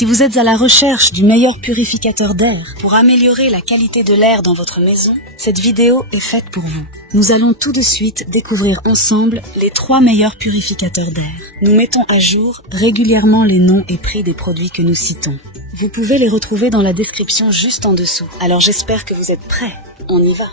Si vous êtes à la recherche du meilleur purificateur d'air pour améliorer la qualité de l'air dans votre maison, cette vidéo est faite pour vous. Nous allons tout de suite découvrir ensemble les 3 meilleurs purificateurs d'air. Nous mettons à jour régulièrement les noms et prix des produits que nous citons. Vous pouvez les retrouver dans la description juste en dessous. Alors j'espère que vous êtes prêts. On y va.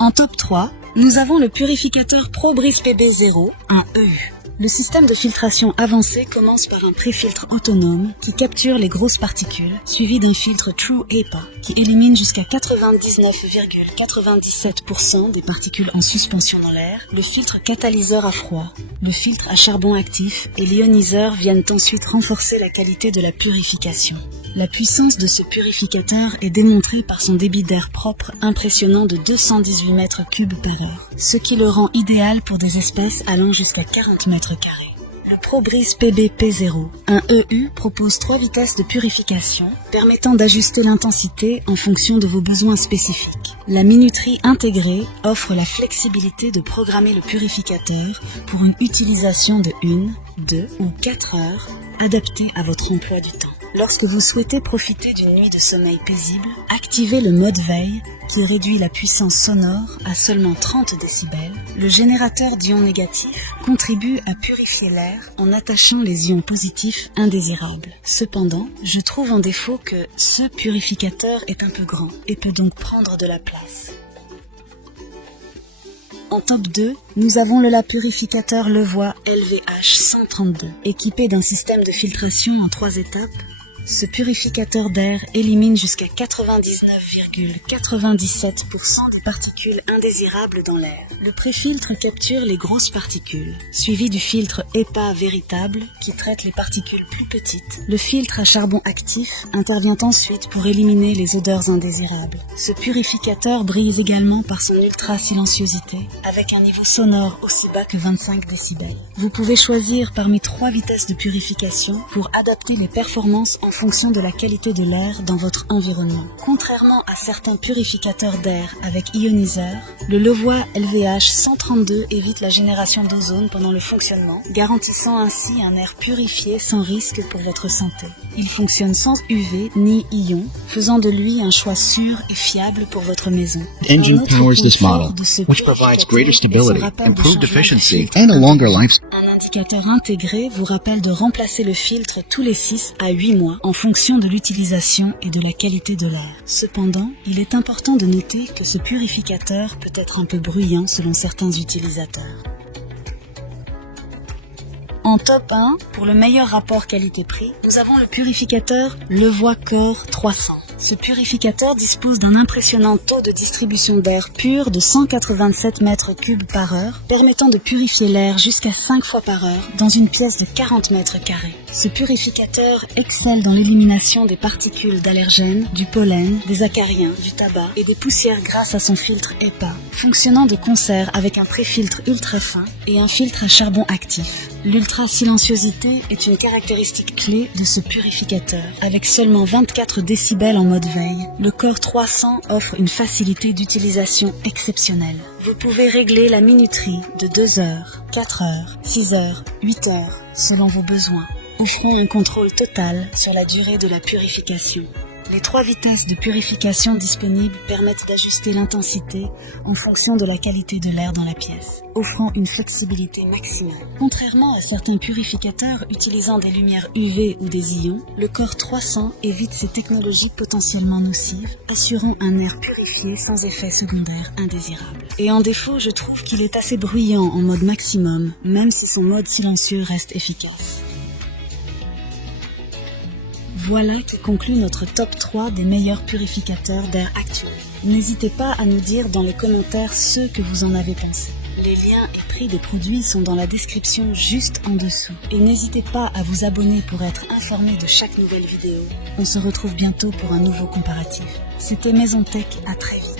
En top 3, nous avons le purificateur ProBreeze PB0, un EU. Le système de filtration avancé commence par un pré-filtre autonome qui capture les grosses particules, suivi d'un filtre True HEPA qui élimine jusqu'à 99,97% des particules en suspension dans l'air, le filtre catalyseur à froid, le filtre à charbon actif et l'ioniseur viennent ensuite renforcer la qualité de la purification. La puissance de ce purificateur est démontrée par son débit d'air propre impressionnant de 218 mètres cubes par heure, ce qui le rend idéal pour des espèces allant jusqu'à 40 mètres carrés. Le ProBreeze PB-P0, un EU, propose 3 vitesses de purification permettant d'ajuster l'intensité en fonction de vos besoins spécifiques. La minuterie intégrée offre la flexibilité de programmer le purificateur pour une utilisation de 1, 2 ou 4 heures adaptée à votre emploi du temps. Lorsque vous souhaitez profiter d'une nuit de sommeil paisible, activez le mode veille qui réduit la puissance sonore à seulement 30 décibels. Le générateur d'ions négatifs contribue à purifier l'air en attachant les ions positifs indésirables. Cependant, je trouve en défaut que ce purificateur est un peu grand et peut donc prendre de la place. En top 2, nous avons le purificateur Levoit LVH132, équipé d'un système de filtration en 3 étapes. Ce purificateur d'air élimine jusqu'à 99,97% des particules indésirables dans l'air. Le préfiltre capture les grosses particules, suivi du filtre HEPA véritable qui traite les particules plus petites. Le filtre à charbon actif intervient ensuite pour éliminer les odeurs indésirables. Ce purificateur brille également par son ultra-silenciosité, avec un niveau sonore aussi bas que 25 décibels. Vous pouvez choisir parmi 3 vitesses de purification pour adapter les performances en fonction de la qualité de l'air dans votre environnement. Contrairement à certains purificateurs d'air avec ioniseur, le Levoit LVH132 évite la génération d'ozone pendant le fonctionnement, garantissant ainsi un air purifié sans risque pour votre santé. Il fonctionne sans UV ni ion, faisant de lui un choix sûr et fiable pour votre maison. Engine powers this model, which provides greater stability, improved efficiency, and a longer lifespan. Un indicateur intégré vous rappelle de remplacer le filtre tous les 6 à 8 mois en fonction de l'utilisation et de la qualité de l'air. Cependant, il est important de noter que ce purificateur peut être un peu bruyant selon certains utilisateurs. En top 1, pour le meilleur rapport qualité-prix, nous avons le purificateur Levoit Core 300. Ce purificateur dispose d'un impressionnant taux de distribution d'air pur de 187 mètres cubes par heure, permettant de purifier l'air jusqu'à 5 fois par heure dans une pièce de 40 mètres carrés. Ce purificateur excelle dans l'élimination des particules d'allergènes, du pollen, des acariens, du tabac et des poussières grâce à son filtre HEPA, fonctionnant de concert avec un pré-filtre ultra fin et un filtre à charbon actif. L'ultra-silenciosité est une caractéristique clé de ce purificateur. Avec seulement 24 décibels en mode veille, le Core 300 offre une facilité d'utilisation exceptionnelle. Vous pouvez régler la minuterie de 2 heures, 4 heures, 6 heures, 8 heures, selon vos besoins, offrant un contrôle total sur la durée de la purification. Les 3 vitesses de purification disponibles permettent d'ajuster l'intensité en fonction de la qualité de l'air dans la pièce, offrant une flexibilité maximale. Contrairement à certains purificateurs utilisant des lumières UV ou des ions, le Core 300 évite ces technologies potentiellement nocives, assurant un air purifié sans effet secondaire indésirable. Et en défaut, je trouve qu'il est assez bruyant en mode maximum, même si son mode silencieux reste efficace. Voilà qui conclut notre top 3 des meilleurs purificateurs d'air actuels. N'hésitez pas à nous dire dans les commentaires ce que vous en avez pensé. Les liens et prix des produits sont dans la description juste en dessous. Et n'hésitez pas à vous abonner pour être informé de chaque nouvelle vidéo. On se retrouve bientôt pour un nouveau comparatif. C'était Maison Tech, à très vite.